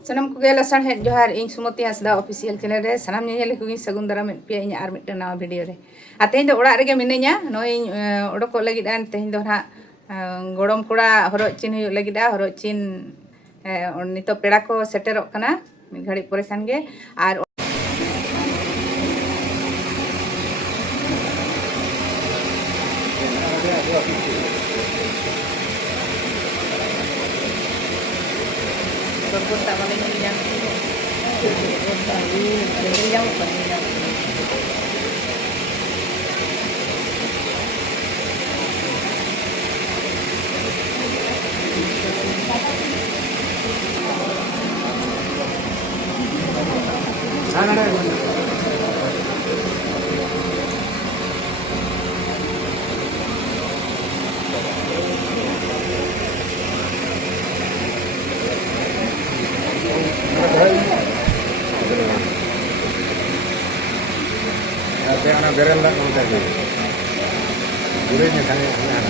Sanam kuge lasan het johar ing Sumati Hasda official channel re sanam nyele kugi sagun daram pe inya ar mitta nawa video re. Atein do ora rege minenya noi odoko lagi dan tehin do ha godom kura horo chin hu lagi da horo chin nito peda ko seterok kana mid ghadi pore khan ge ar berputar malam ini yang berputar ini yang penting. Anak berel lah kamu tadi. Gurihnya sangat enak.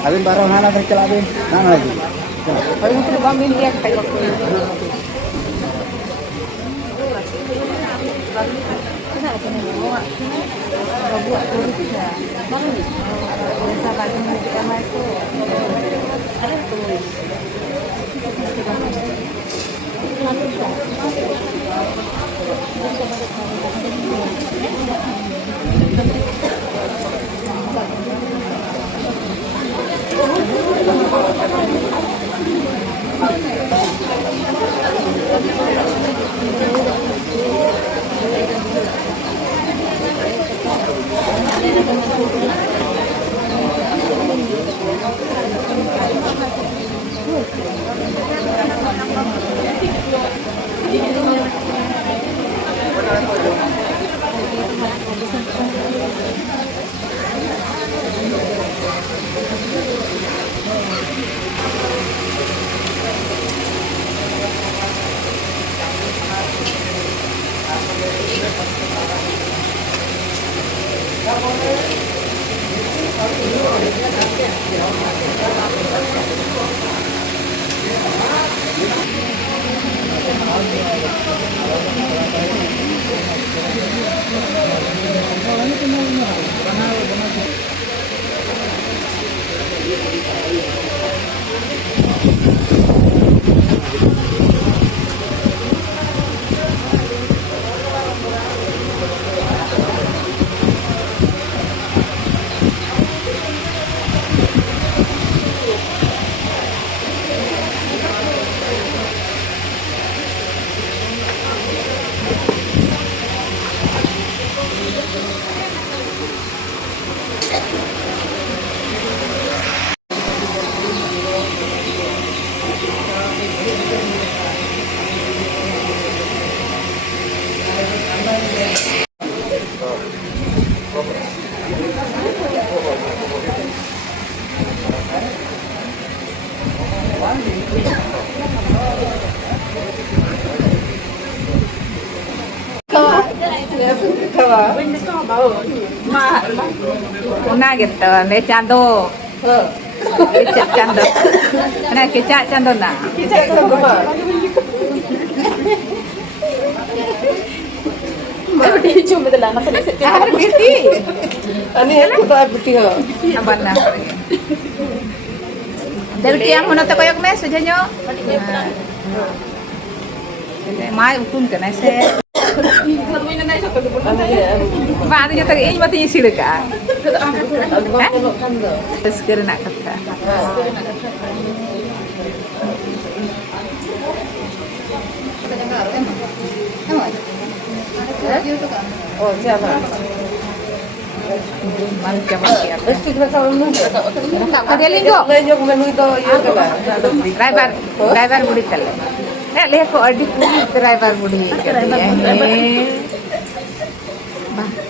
Abin barang mana tercela abin? Mana lagi? Kalau itu bamin dia kayak Una gitu, ne chando. Kecak cando. Nah, kecak cando nah. Berarti cuma dalam masa ini. Har biti. Ani aku tak berarti ho. Aban na. Dari yang mana tak koyak mes saja nyo. Mai ukun kana se. Ba ada jata ini mati isi deka. Sekarang nak kata. Oh, siapa? Macam-macam. Mesti kita tahu ni. Tak dia linggo. Lagi aku menu itu ya kan. Driver budi kale. Le ko adi kui driver budi.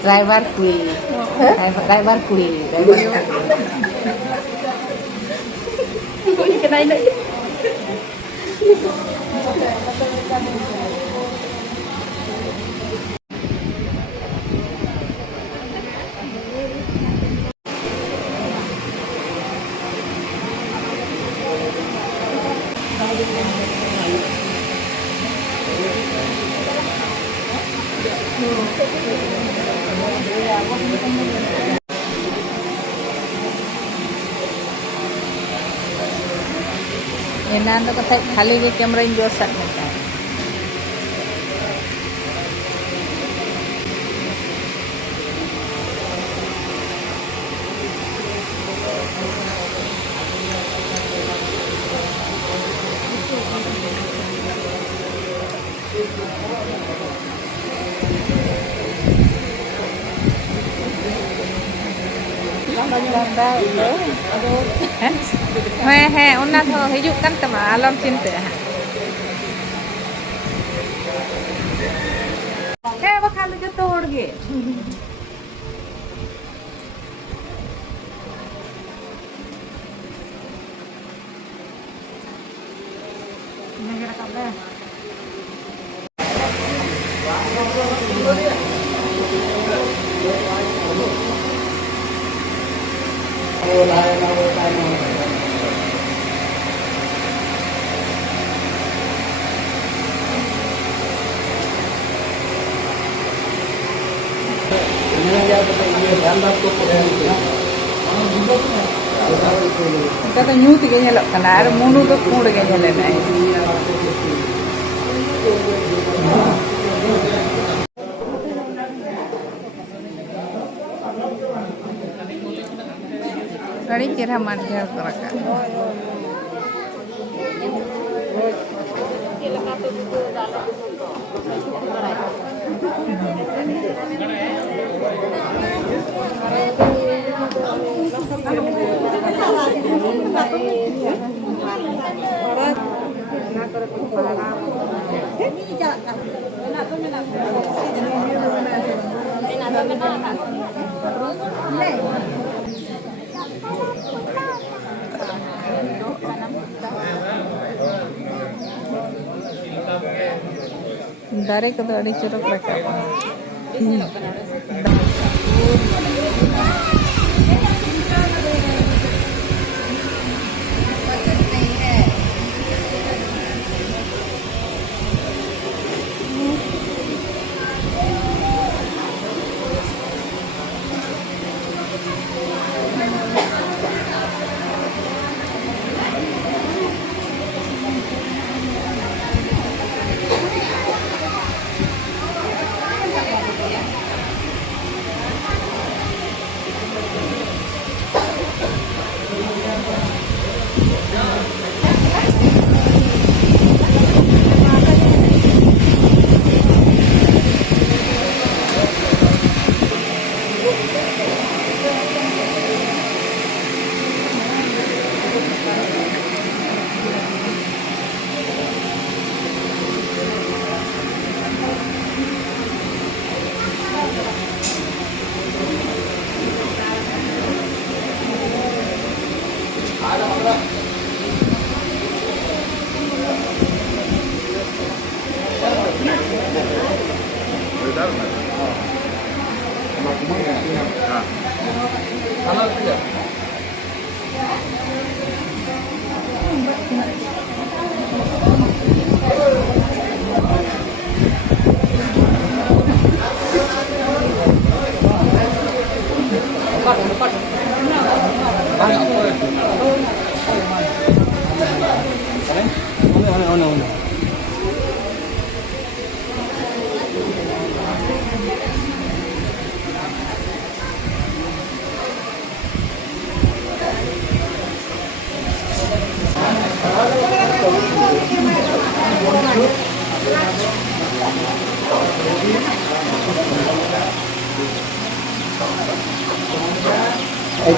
Driver kui. Driver kui. Kau ni kena ini. Enan to kata खाली के camera इन जोर सट में He, una to hijuk kan tema alam cinta. Bakal lu jatuh lagi. Kita tu nyut ke nyelok kena, ada munu tu pun ke nyelok ni. Kali kira mandir terakan. Dari kedua di curug mereka.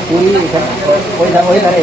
पूरी वही करे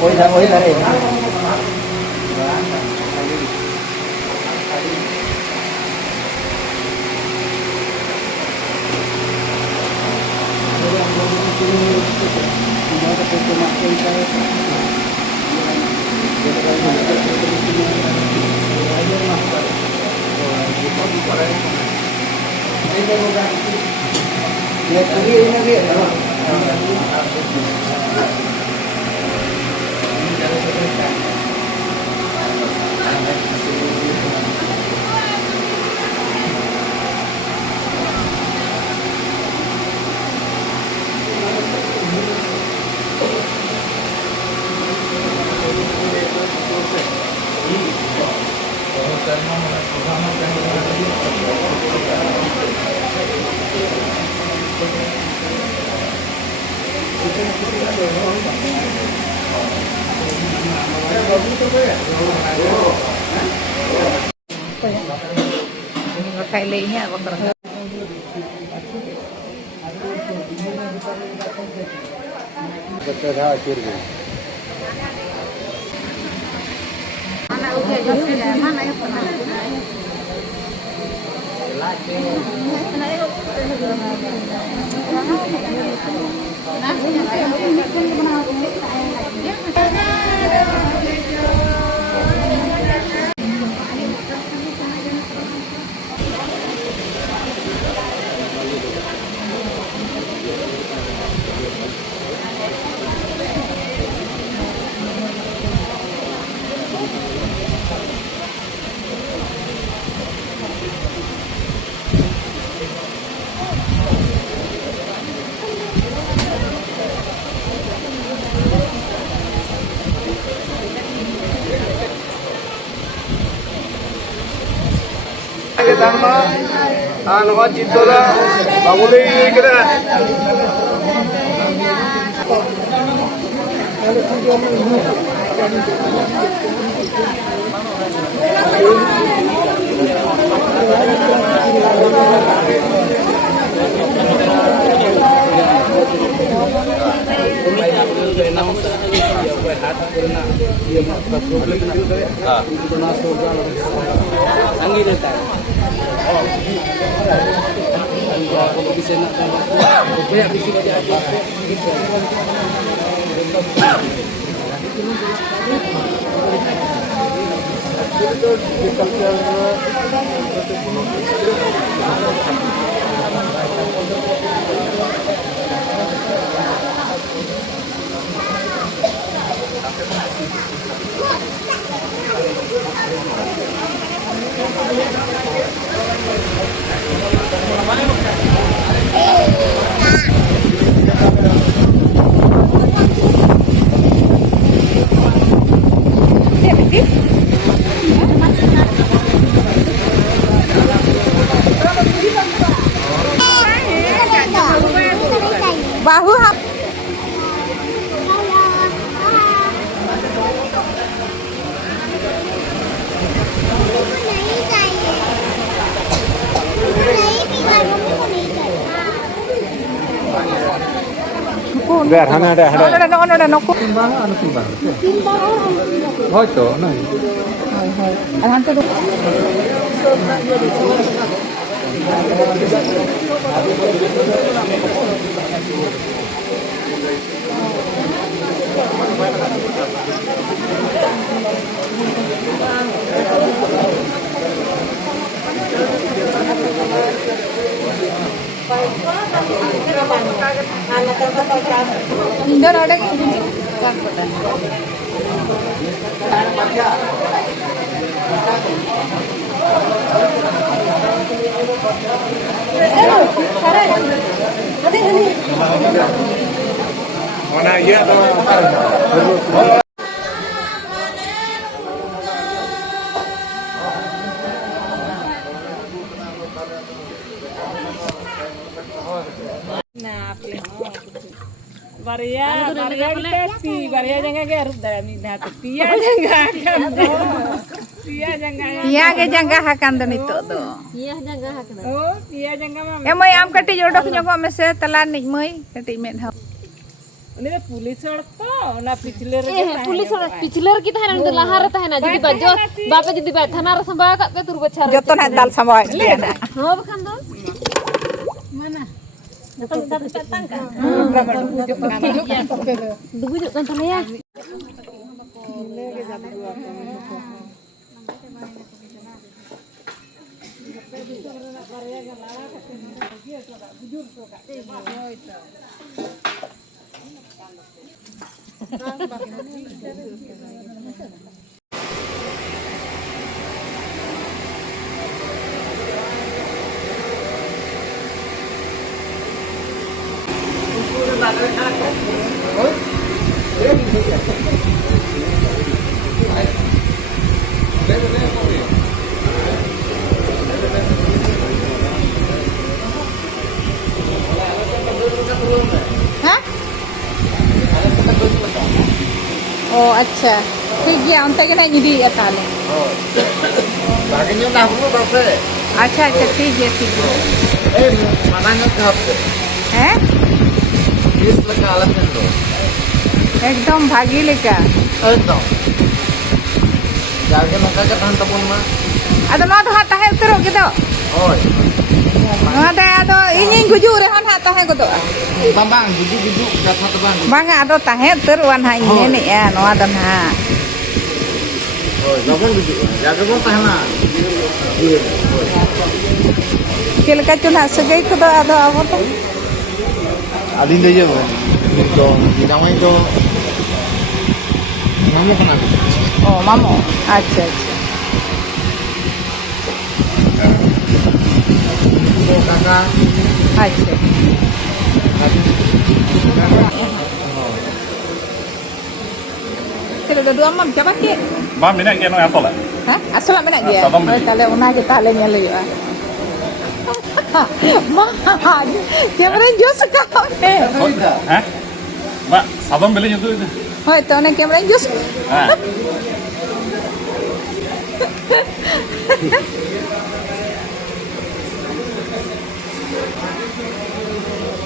पूरी वही करे Pakai lainnya apa terus? betul ha Ano dito na, panguli ka na. Bahu hap. Biar ada. Ano noko. Timbang anu timbang. Hoyto no. Hantu do. Indoor ada Mana iya atau Varia kita varia jangan ke harus dari nah tia jangan akan tia jangan Iya ke jangga hakan do nito do. oh tia jangan mah Moy am kati jodok nyogok mese telan nik moy kati med ha. ini tuh pulis orang na pichler police और पिछलर की तहना तो लहार तहना जदी बाजो बापा जदी बा थाना र संभा का पे तुर बछार Joto na dal sama dia na. हां बखन दो दुगुजो kan tale ya Hah? Oh, अच्छा. ठीक है, उनते के ना इदी अताले. Baginya nah dulu base. अच्छा ठीक है. Mananya kape. हैं? Is leka alasan lo. एकदम भागी लेका. Entong. Jaga nongka ke tahan tapon mah. Ada no ha tahe uterok gitu. Oi. Ada ini guju rehan ha tahe gitu. Bambang gujuk jatuh tebang. Bang ada tahe uteruan ha ini nih ya no ada ha. Oi, jaga gujuk. Jaga pun tahan lah. Iya. Cilka cuna segai itu ada apa tuh? Alin dia je. Itu dinamai itu. Kamu kenapa? Oh, mamo. Acha. Itu kakak. Acha. Kalau dua mam siapa ke? Ma minat ke no atol. Hah? Asal mana dia? Asal mana? Kalau una kita le nyale ya. Ma, dia orang jus kau eh. Ha? Ma sabam beli itu. Oh, itu orang kamera jus. Ha.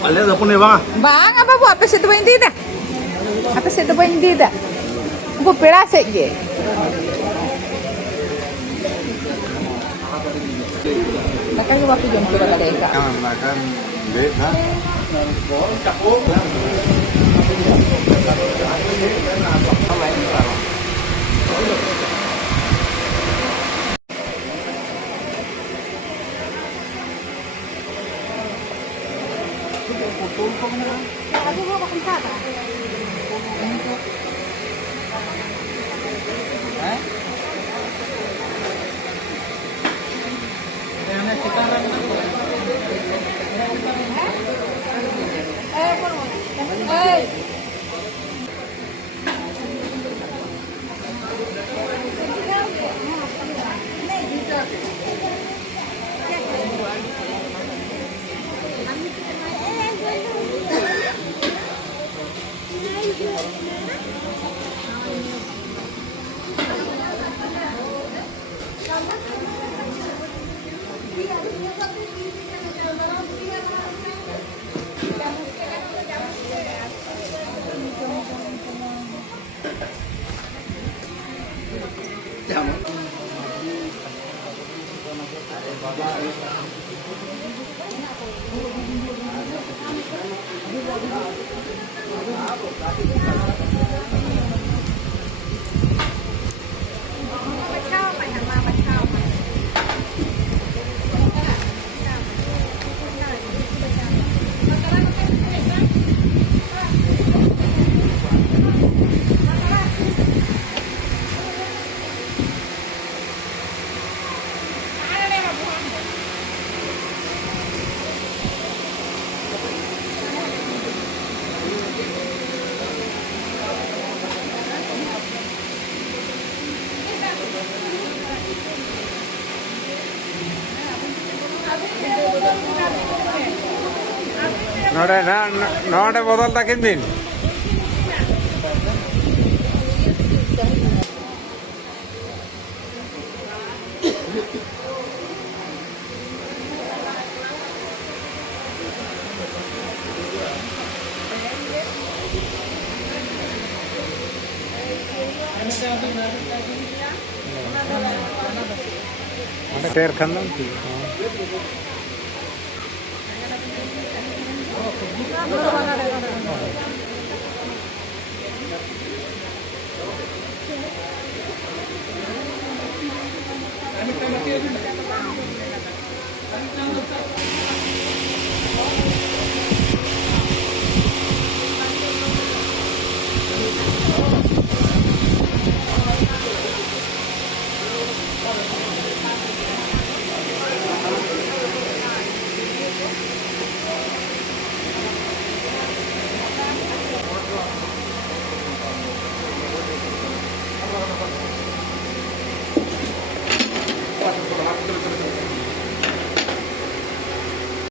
Alin dah pun ni bang. Bang, apa buat apa sih tu bang tidak? Apa sih tu bang tidak? Aku pera saja. Makan juga pergi jom coba ada enggak? Jangan makan bed, ha? ನೋಡೆ ಬದಲ್ ತಕಿಂದಿನ್ అంటే tear కన్నా